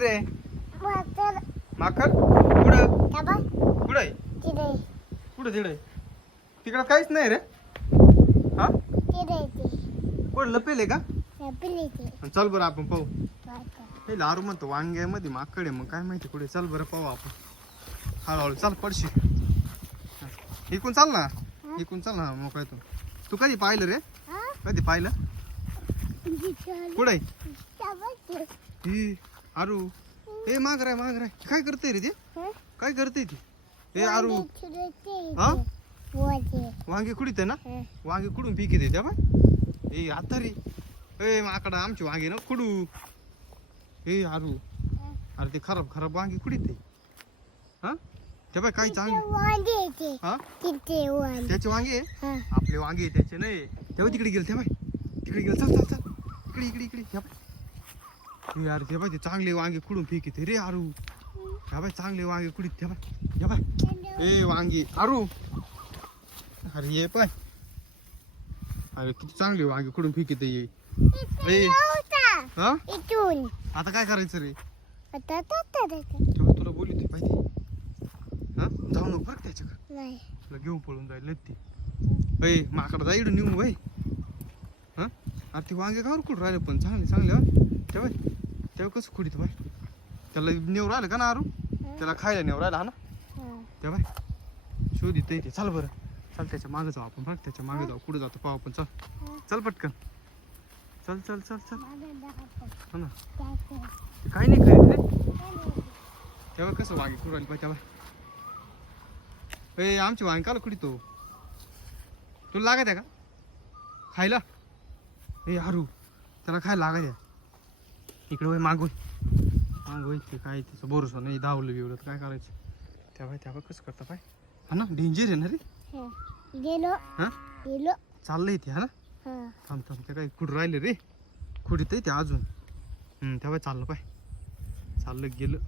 रे माकड कुठं कुठं आहे कुठं तिकडे तिकडं काहीच नाही रे हा कुठं लपेल का चल बरं आपण पाहू हे लारू म्हणतो वांग्यामध्ये माकड आहे मग काय माहिती कुठे चल बरं पाहू आपण हळूहळू चल पडशी इकून चाल ना इकून चाल ना मोकळा तू कधी पाहिलं रे कधी पाहिलं कुठे आरू हे माग राय काय करते रे ते काय करते ती हे आरू हा वांगे कुठे ना वांगे कुठून पीक येते त्या बाय ए आता रे ए माकडा आमची वांगे ना कुडू हे आरू अरे ते खराब खराब वांगे कुठे ते हा ते बाय काय चांगले हा त्याचे वांगे आपले वांगे त्याचे नाही तेव्हा तिकडे गेले ते बाय तिकडे गेले चल चल चल इकडे इकडे इकडे त्या बाय यार ते बाय ते चांगले वांगे कुडून पीक येते रे आरू त्या बाय चांगले वांगे कुठे त्या बाय त्या बाय ए वांगे आरू अरे ये पाय अरे किती चांगले वांगे कुठून पीक येते ये हा आता काय करायचं रे तेव्हा तुला बोलली ती पाहिजे हा जाऊ नको बरं त्याच्याकडे तुला घेऊन पळून जाईल ती अय माकडा जा इकडून नेऊ बाई हा अरे ती वांगे गावर कुठं राहिले पण चांगले चांगले तेव्हा तेव्हा कसं खुडीत बाय त्याला नेऊ राहिलं का ना आरू त्याला खायला नेऊ राहिला हा ना तेव्हा शोधित ते चाल बरं चल त्याच्या मागे जाऊ आपण बघ त्याच्या मागे जाऊ कुठे जातो पाहू आपण चल चल पटकन चल चल चल चल हा ना ते काही नाही करीत रे तेव्हा कसं वांगे कुठं राहिले पाहिजे तेव्हा ए आमची वांगे काला कुठे तो तुला लागत आहे का खायला ए हरू त्याला खायला लागत आहे इकडे वय मागून मागून ते काय त्याचं भरोसा नाही धावलं बिवलं तर काय करायचं तेव्हा कसं करता पाय हा ना डेंजर आहे ना रे हा चाललंय ते हा ना थांब थांब ते काय कुठं राहिले रे खुडीत ते अजून तेव्हा चाललं पाय चाललं गेलं